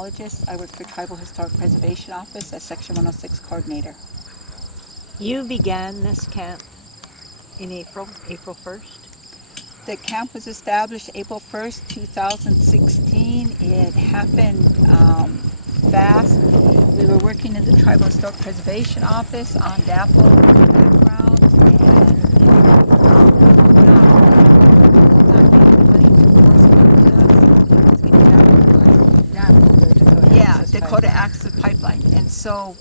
technologist. I work for Tribal Historic Preservation Office as Section 106 coordinator. You began this camp in April 1st? The camp was established April 1st, 2016. It happened fast. We were working in the Tribal Historic Preservation Office on DAPO background, and Dakota Access Pipeline. And so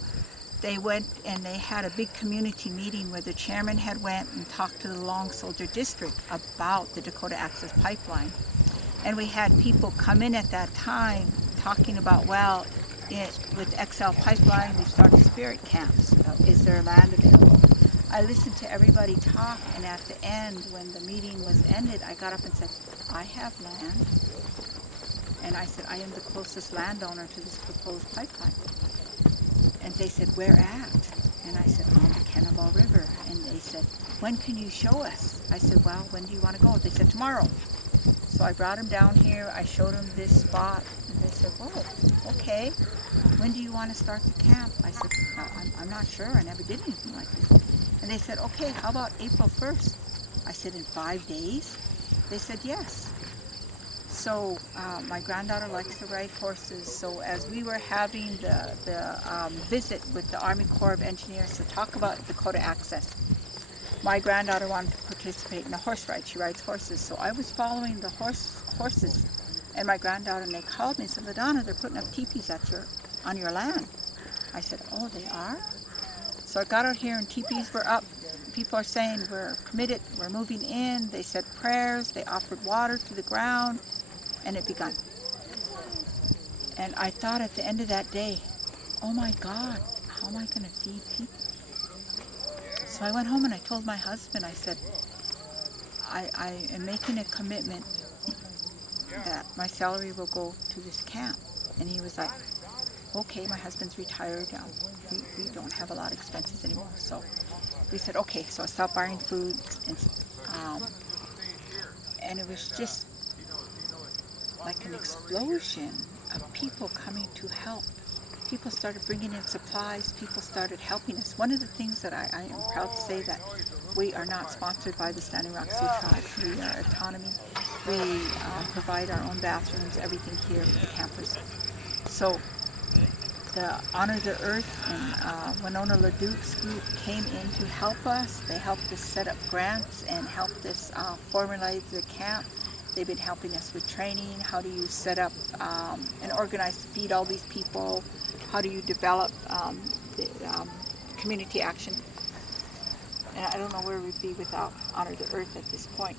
they went and they had a big community meeting where the chairman had went and talked to the Long Soldier District about the Dakota Access Pipeline. And we had people come in at that time talking about, well, with XL Pipeline, we started spirit camps. Is there land available? I listened to everybody talk, and at the end, when the meeting was ended, I got up and said, I have land. And I said, I am the closest landowner to this proposed pipeline. And they said, where at? And I said, on the Cannonball River. And they said, when can you show us? I said, well, when do you want to go? They said, tomorrow. So I brought them down here. I showed them this spot. And they said, whoa, okay. When do you want to start the camp? I said, I'm not sure. I never did anything like this. And they said, okay, how about April 1st? I said, in 5 days? They said, yes. So my granddaughter likes to ride horses. So as we were having the visit with the Army Corps of Engineers to talk about Dakota Access, my granddaughter wanted to participate in a horse ride. She rides horses. So I was following the horses and my granddaughter, and they called me and said, LaDonna, they're putting up teepees on your land. I said, oh, they are? So I got out here and teepees were up. People are saying, we're committed, we're moving in. They said prayers, they offered water to the ground, and it begun. And I thought at the end of that day, oh my God, how am I going to feed people? So I went home and I told my husband, I said, I am making a commitment that my salary will go to this camp. And he was like, okay, my husband's retired now. We don't have a lot of expenses anymore. So we said, okay. So I stopped buying food, and it was just like an explosion of people coming to help. People started bringing in supplies. People started helping us. One of the things that I am proud to say that we are not sponsored by the Standing Rock Sioux Tribe. We are autonomy. We provide our own bathrooms, everything here for the campers. So the Honor the Earth and Winona LaDuke's group came in to help us. They helped us set up grants and helped us formulate the camp. They've been helping us with training. How do you set up and organize to feed all these people? How do you develop community action? And I don't know where we'd be without Honor the Earth at this point.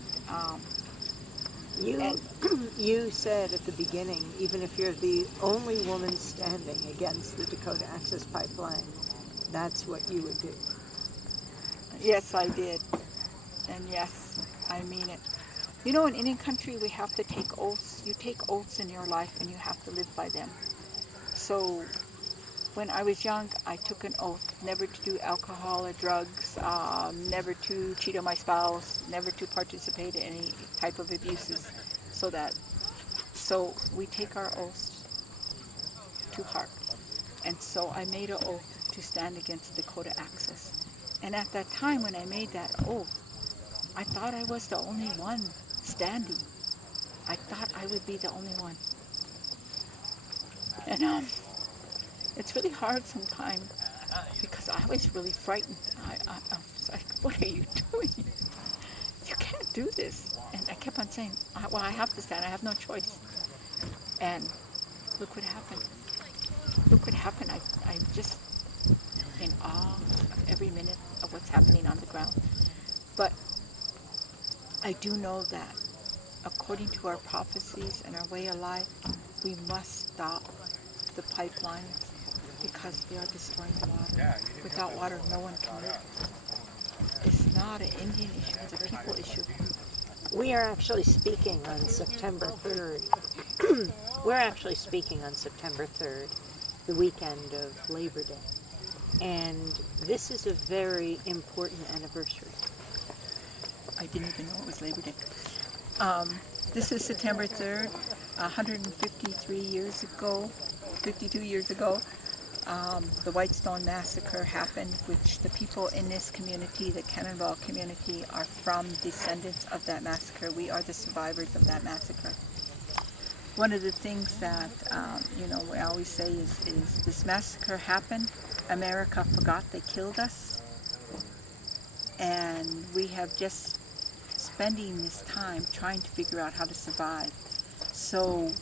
You said at the beginning, even if you're the only woman standing against the Dakota Access Pipeline, that's what you would do. Yes, I did. And yes, I mean it. You know, in Indian country, we have to take oaths. You take oaths in your life, and you have to live by them. So when I was young, I took an oath never to do alcohol or drugs, never to cheat on my spouse, never to participate in any type of abuses. So we take our oaths to heart. And so I made an oath to stand against Dakota Access. And at that time when I made that oath, I thought I was the only one standing. I thought I would be the only one. And it's really hard sometimes because I was really frightened. I was like, what are you doing? You can't do this. And I kept on saying, well, I have to stand. I have no choice. And look what happened. Look what happened. I'm just in awe of every minute of what's happening on the ground. But I do know that according to our prophecies and our way of life, we must stop the pipelines because they are destroying the water. Without water, no one can live. It's not an Indian issue, it's a people issue. We are actually speaking on September 3rd. We're actually speaking on September 3rd, the weekend of Labor Day. And this is a very important anniversary. I didn't even know it was Labor Day. This is September 3rd, 153 years ago. 52 years ago, the Whitestone Massacre happened, which the people in this community, the Cannonball community, are from descendants of that massacre. We are the survivors of that massacre. One of the things that, we always say is this massacre happened, America forgot they killed us, and we have just spending this time trying to figure out how to survive. So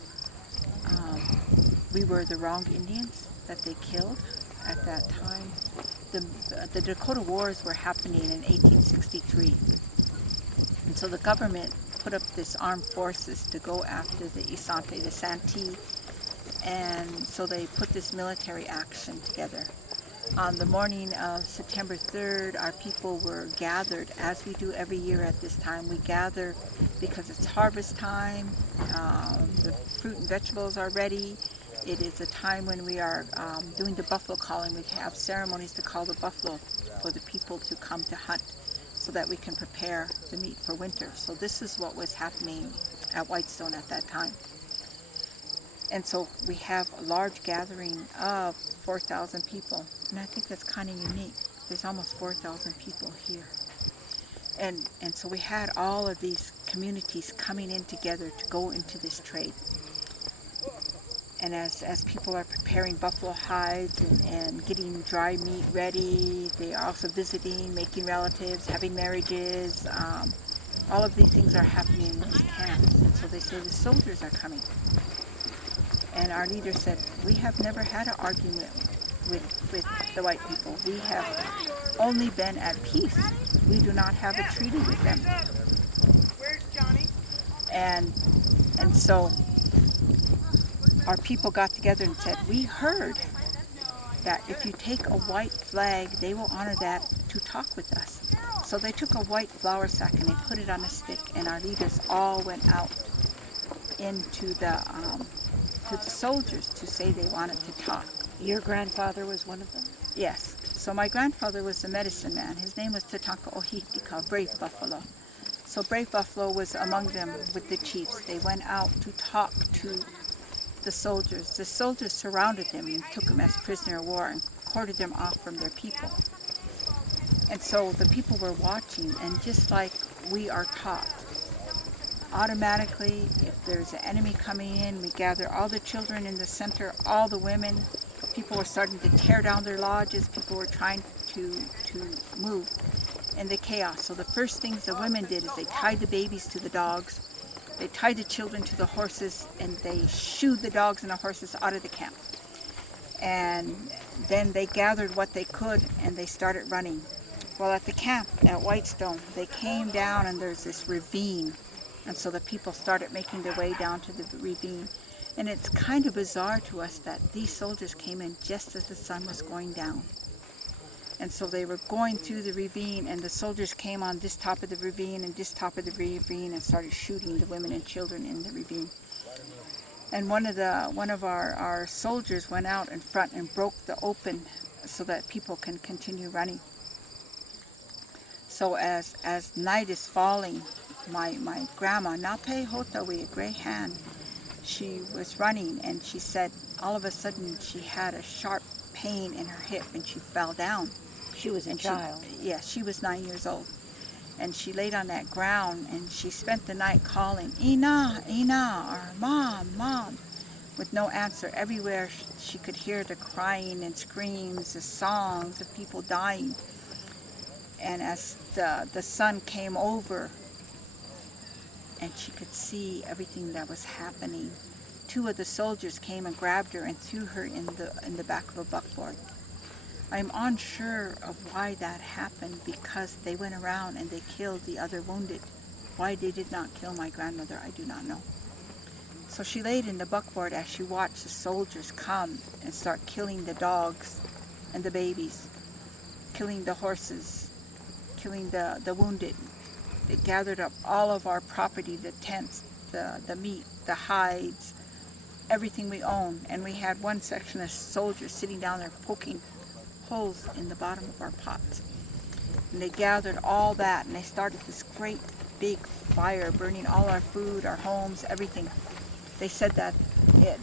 we were the wrong Indians that they killed at that time. The Dakota Wars were happening in 1863. And so the government put up this armed forces to go after the Isante, the Santee, and so they put this military action together. On the morning of September 3rd, our people were gathered, as we do every year at this time. We gather because it's harvest time, the fruit and vegetables are ready. It is a time when we are doing the buffalo calling. We have ceremonies to call the buffalo for the people to come to hunt so that we can prepare the meat for winter. So this is what was happening at Whitestone at that time. And so we have a large gathering of 4,000 people. And I think that's kind of unique. There's almost 4,000 people here. And so we had all of these communities coming in together to go into this trade. And as people are preparing buffalo hides and getting dry meat ready, they are also visiting, making relatives, having marriages. All of these things are happening in these camps. And so they say the soldiers are coming. And our leader said, we have never had an argument with the white people. We have only been at peace. We do not have a treaty with them. And so our people got together and said, we heard that if you take a white flag, they will honor that to talk with us. So they took a white flour sack and they put it on a stick, and our leaders all went out into to the soldiers to say they wanted to talk. Your grandfather was one of them? Yes. So my grandfather was the medicine man. His name was Tatanka Ohitika, Brave Buffalo. So Brave Buffalo was among them with the chiefs. They went out to talk to the soldiers. The soldiers surrounded them and took them as prisoner of war and quartered them off from their people. And so the people were watching, and just like we are taught, automatically, if there's an enemy coming in, we gather all the children in the center, all the women. People were starting to tear down their lodges. People were trying to move in the chaos. So the first things the women did is they tied the babies to the dogs. They tied the children to the horses, and they shooed the dogs and the horses out of the camp. And then they gathered what they could, and they started running. Well, at the camp at Whitestone, they came down, and there's this ravine. And so the people started making their way down to the ravine. And it's kind of bizarre to us that these soldiers came in just as the sun was going down. And so they were going through the ravine, and the soldiers came on this top of the ravine and this top of the ravine and started shooting the women and children in the ravine. And one of our soldiers went out in front and broke the open so that people can continue running. So as night is falling, my grandma, Nape Hotawi, a gray hand, she was running, and she said all of a sudden she had a sharp pain in her hip and she fell down. She was a child. She was 9 years old. And she laid on that ground, and she spent the night calling, Ina, Ina, or Mom, Mom, with no answer. Everywhere she could hear the crying and screams, the songs of people dying. And as the sun came over, and she could see everything that was happening, two of the soldiers came and grabbed her and threw her in the back of a buckboard. I'm unsure of why that happened, because they went around and they killed the other wounded. Why they did not kill my grandmother, I do not know. So she laid in the buckboard as she watched the soldiers come and start killing the dogs and the babies, killing the horses, killing the wounded. They gathered up all of our property, the tents, the meat, the hides, everything we owned. And we had one section of soldiers sitting down there poking holes in the bottom of our pots. And they gathered all that, and they started this great big fire, burning all our food, our homes, everything. They said that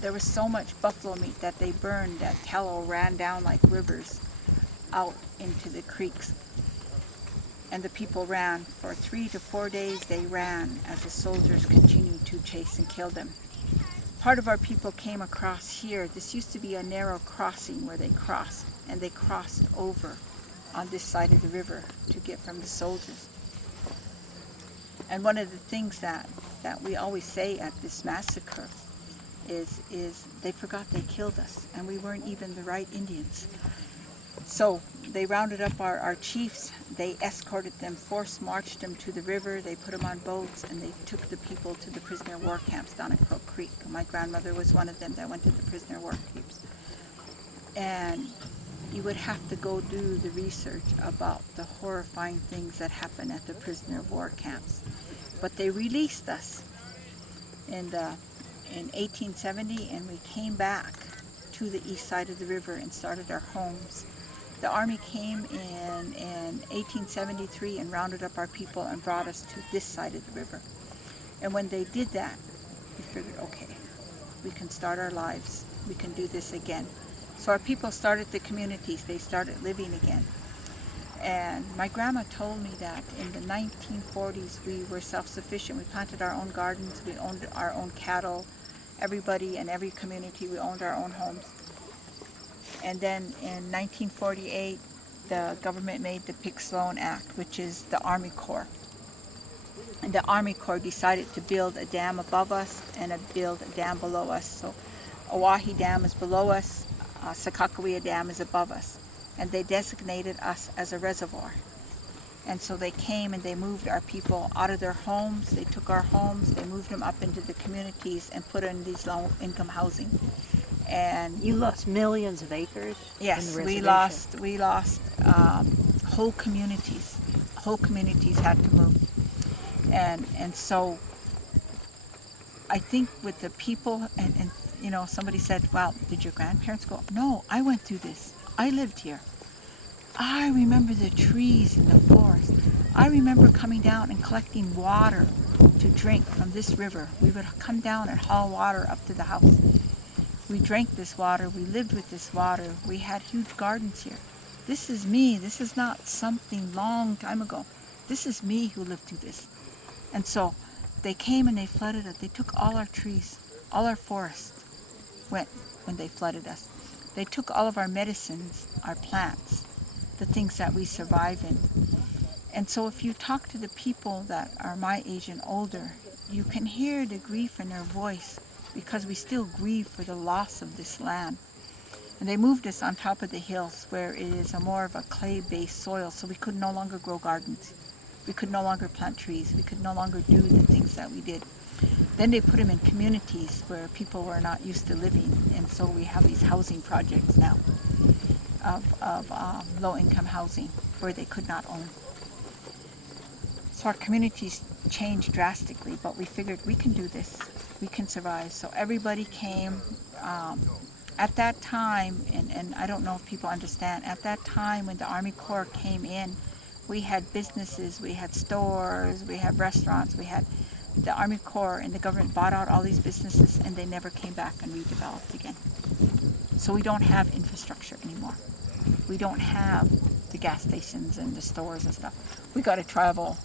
there was so much buffalo meat that they burned that tallow ran down like rivers out into the creeks. And the people ran. For 3 to 4 days they ran as the soldiers continued to chase and kill them. Part of our people came across here. This used to be a narrow crossing where they crossed, and they crossed over on this side of the river to get from the soldiers. And one of the things that we always say at this massacre is they forgot they killed us, and we weren't even the right Indians. So they rounded up our chiefs, they escorted them, force marched them to the river, they put them on boats, and they took the people to the prisoner of war camps down at Crook Creek. My grandmother was one of them that went to the prisoner of war camps. And you would have to go do the research about the horrifying things that happened at the prisoner of war camps. But they released us in 1870, and we came back to the east side of the river and started our homes. The Army came in 1873 and rounded up our people and brought us to this side of the river. And when they did that, we figured, okay, we can start our lives. We can do this again. So our people started the communities. They started living again. And my grandma told me that in the 1940s we were self-sufficient. We planted our own gardens. We owned our own cattle. Everybody in every community, we owned our own homes. And then in 1948, the government made the Pick-Sloan Act, which is the Army Corps. And the Army Corps decided to build a dam above us and build a dam below us. So Oahe Dam is below us, Sakakawea Dam is above us. And they designated us as a reservoir. And so they came and they moved our people out of their homes. They took our homes, they moved them up into the communities and put in these low-income housing. And you lost millions of acres. Yes, in the we lost whole communities. Whole communities had to move, and so I think with the people and you know, somebody said, "Well, did your grandparents go?" No, I went through this. I lived here. I remember the trees in the forest. I remember coming down and collecting water to drink from this river. We would come down and haul water up to the house. We drank this water, we lived with this water, we had huge gardens here. This is me, this is not something long time ago. This is me who lived through this. And so they came and they flooded us. They took all our trees, all our forests went when they flooded us. They took all of our medicines, our plants, the things that we survive in. And so if you talk to the people that are my age and older, you can hear the grief in their voice, because we still grieve for the loss of this land. And they moved us on top of the hills where it is a more of a clay-based soil, so we could no longer grow gardens. We could no longer plant trees. We could no longer do the things that we did. Then they put them in communities where people were not used to living, and so we have these housing projects now of low-income housing where they could not own. So our communities changed drastically, but we figured we can do this. We can survive. So everybody came. At that time, and I don't know if people understand, at that time when the Army Corps came in, we had businesses, we had stores, we had restaurants, we had the Army Corps and the government bought out all these businesses and they never came back and redeveloped again. So we don't have infrastructure anymore. We don't have the gas stations and the stores and stuff. We got to travel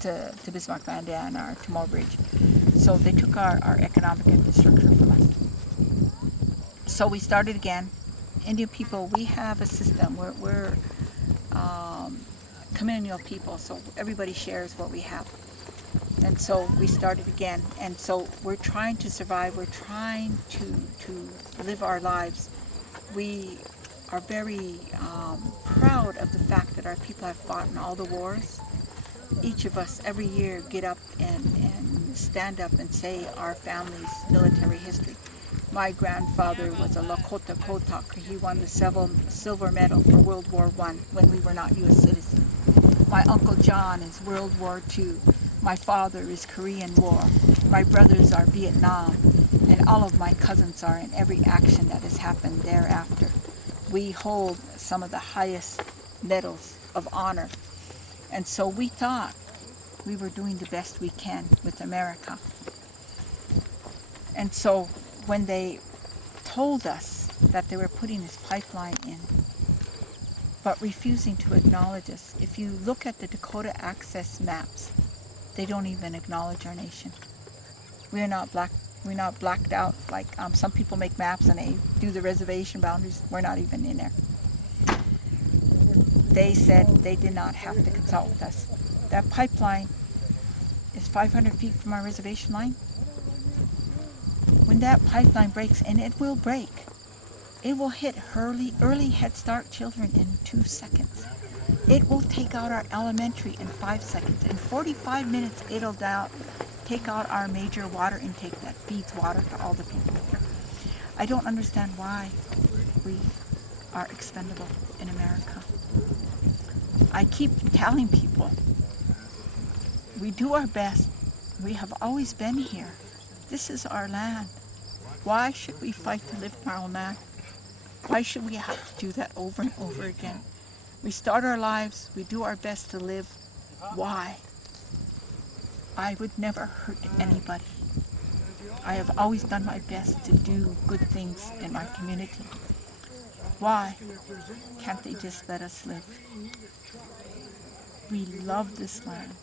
to Bismarck, Mandan, or to Mobridge. So they took our economic infrastructure from us. So we started again. Indian people, we have a system. We're communal people, so everybody shares what we have. And so we started again. And so we're trying to survive. We're trying to live our lives. We are very proud of the fact that our people have fought in all the wars. Each of us every year get up and stand up and say our family's military history. My grandfather was a Lakota Kotak. He won the silver medal for World War I when we were not U.S. citizens. My Uncle John is World War II. My father is Korean War. My brothers are Vietnam. And all of my cousins are in every action that has happened thereafter. We hold some of the highest medals of honor. And so we thought we were doing the best we can with America. And so when they told us that they were putting this pipeline in, but refusing to acknowledge us. If you look at the Dakota Access maps, they don't even acknowledge our nation. We're not blacked out like some people make maps and they do the reservation boundaries. We're not even in there. They said they did not have to consult with us. That pipeline is 500 feet from our reservation line. When that pipeline breaks, and it will break, it will hit early Head Start children in 2 seconds. It will take out our elementary in 5 seconds. In 45 minutes, it'll take out our major water intake that feeds water to all the people here. I don't understand why we are expendable in America. I keep telling people, we do our best. We have always been here. This is our land. Why should we fight to live in our own land? Why should we have to do that over and over again? We start our lives, we do our best to live. Why? I would never hurt anybody. I have always done my best to do good things in my community. Why can't they just let us live? We love this land.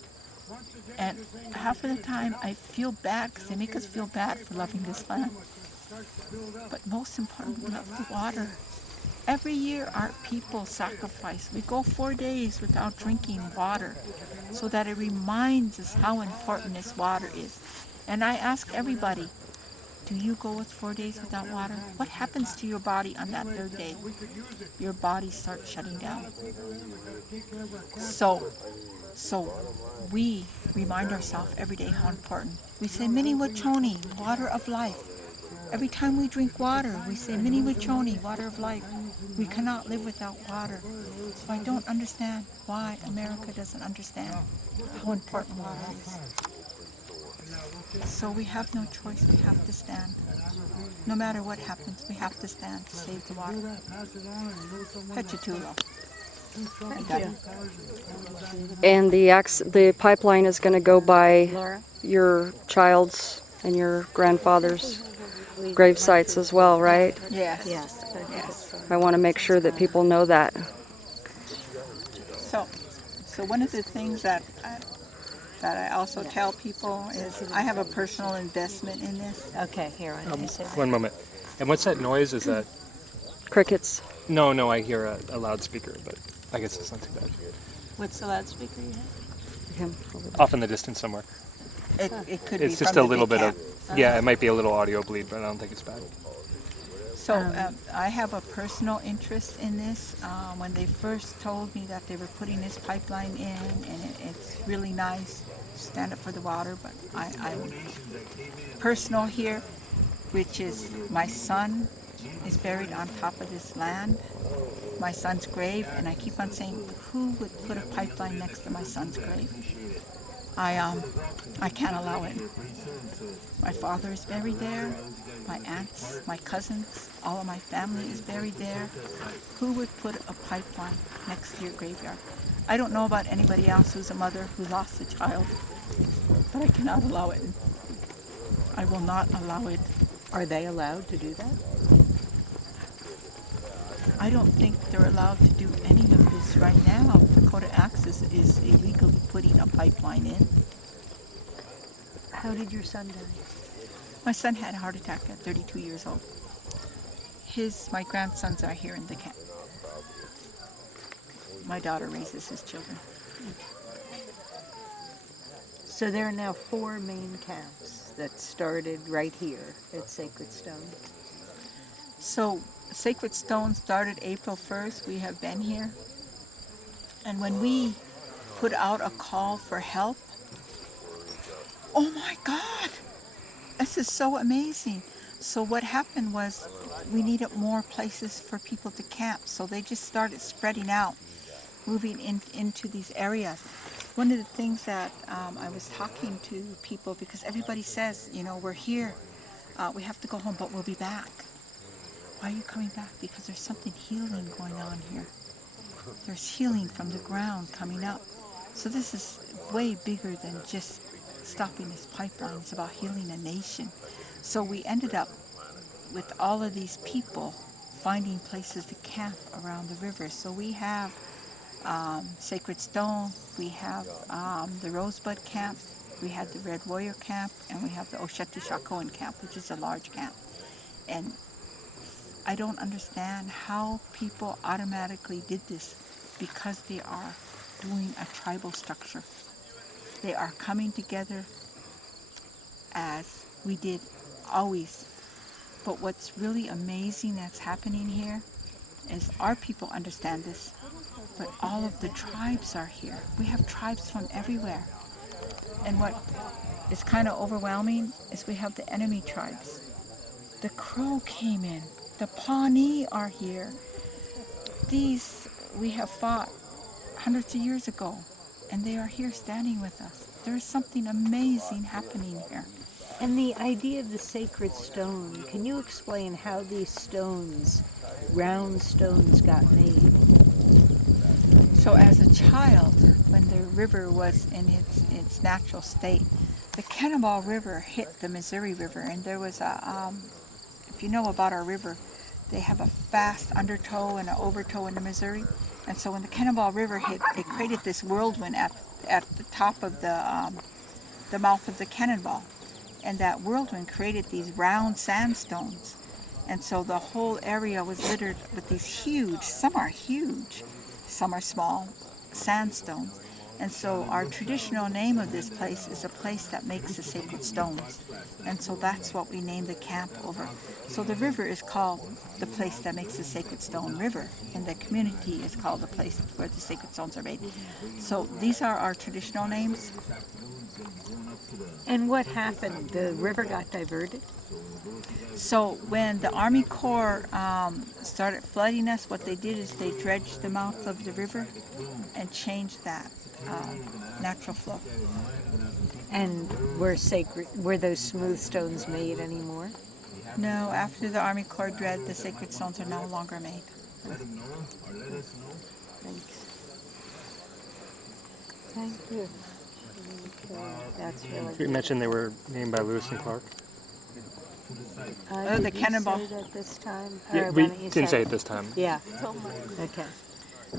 And half of the time I feel bad because they make us feel bad for loving this land. But most important, we love the water. Every year our people sacrifice. We go 4 days without drinking water so that it reminds us how important this water is. And I ask everybody, do you go with 4 days without water? What happens to your body on that 3rd day? Your body starts shutting down. So we remind ourselves every day how important. We say Mini Wachoni, water of life. Every time we drink water, we say Mini Wachoni, water of life. We cannot live without water. So I don't understand why America doesn't understand how important water is. So we have no choice, we have to stand. No matter what happens, we have to stand to save the water. Hechitulo. And the pipeline is going to go by Laura? your child's and your grandfather's grave sites as well, right? Yes. Yes. Yes. I want to make sure that people know that. So one of the things that I also tell people is I have a personal investment in this. Okay, here, I can say that. One moment. And what's that noise? Is that... Crickets. No, I hear a loudspeaker, but I guess it's not too bad. What's the loudspeaker you have? Him over there. Off in the distance somewhere. It could be It's just from a the little big bit camp. of... Yeah, it might be a little audio bleed, but I don't think it's bad. So I have a personal interest in this. When they first told me that they were putting this pipeline in, and it's really nice, stand up for the water, but I'm personal here, which is my son is buried on top of this land, my son's grave, and I keep on saying, who would put a pipeline next to my son's grave? I can't allow it. My father is buried there, my aunts, my cousins, all of my family is buried there. Who would put a pipeline next to your graveyard? I don't know about anybody else who's a mother who lost a child, but I cannot allow it. I will not allow it. Are they allowed to do that? I don't think they're allowed to do any of this right now. Dakota Access is illegally putting a pipeline in. How did your son die? My son had a heart attack at 32 years old. My grandsons are here in the camp. My daughter raises his children. So there are now 4 main camps that started right here at Sacred Stone. So Sacred Stone started April 1st. We have been here. And when we put out a call for help, oh my God, this is so amazing. So what happened was we needed more places for people to camp. So they just started spreading out, moving into these areas. One of the things that I was talking to people, because everybody says, we're here, we have to go home, but we'll be back. Why are you coming back? Because there's something healing going on here. There's healing from the ground coming up. So this is way bigger than just stopping this pipeline. It's about healing a nation. So we ended up with all of these people finding places to camp around the river. So we have Sacred Stone, we have the Rosebud Camp, we have the Red Warrior Camp, and we have the Osheti Shakoan Camp, which is a large camp. And I don't understand how people automatically did this, because they are doing a tribal structure. They are coming together as we did always. But what's really amazing that's happening here is our people understand this, but all of the tribes are here. We have tribes from everywhere. And what is kind of overwhelming is we have the enemy tribes. The Crow came in. The Pawnee are here. These we have fought hundreds of years ago, and they are here standing with us. There is something amazing happening here. And the idea of the sacred stone, can you explain how these stones, round stones, got made? So as a child, when the river was in its natural state, the Cannonball River hit the Missouri River, and there was a, if you know about our river, they have a fast undertow and an overtow in the Missouri. And so when the Cannonball River hit, it created this whirlwind at the top of the mouth of the Cannonball. And that whirlwind created these round sandstones. And so the whole area was littered with these huge, some are huge, some are small, sandstones. And so our traditional name of this place is a place that makes the sacred stones. And so that's what we named the camp over. So the river is called the place that makes the sacred stone river, and the community is called the place where the sacred stones are made. So these are our traditional names. And what happened? The river got diverted? So when the Army Corps started flooding us, what they did is they dredged the mouth of the river and changed that natural flow. And were those smooth stones made anymore? No, after the Army Corps dredged, the sacred stones are no longer made. Thanks. Thank you. Okay, that's really You good. mentioned they were named by Lewis and Clark. The Did you Cannonball. say that this time? Yeah, Or we why don't you didn't say it this time. Yeah. Okay.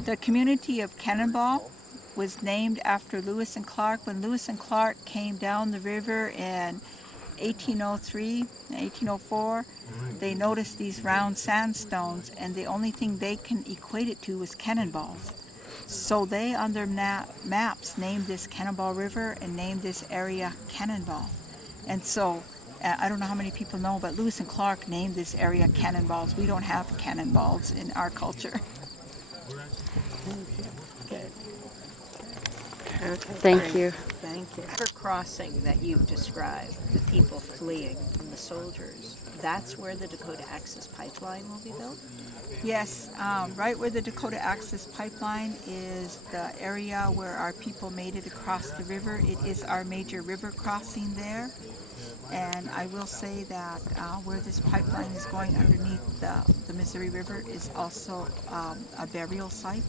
The community of Cannonball was named after Lewis and Clark. When Lewis and Clark came down the river in 1803 and 1804, they noticed these round sandstones, and the only thing they can equate it to was cannonballs. So they, on their maps, named this Cannonball River and named this area Cannonball. And so, I don't know how many people know, but Lewis and Clark named this area Cannonballs. We don't have cannonballs in our culture. Good. Okay, Thank great. you. Thank you. For crossing that you've described, the people fleeing from the soldiers, that's where the Dakota Access Pipeline will be built? Yes, right where the Dakota Access Pipeline is the area where our people made it across the river. It is our major river crossing there. And I will say that where this pipeline is going underneath the Missouri River is also a burial site.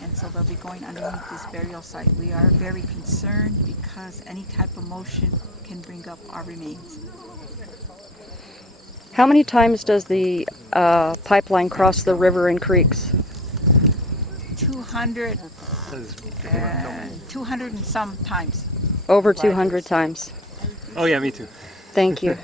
And so they'll be going underneath this burial site. We are very concerned because any type of motion can bring up our remains. How many times does the pipeline cross the river and creeks? 200 and some times. Over 200 times. Oh yeah, me too. Thank you.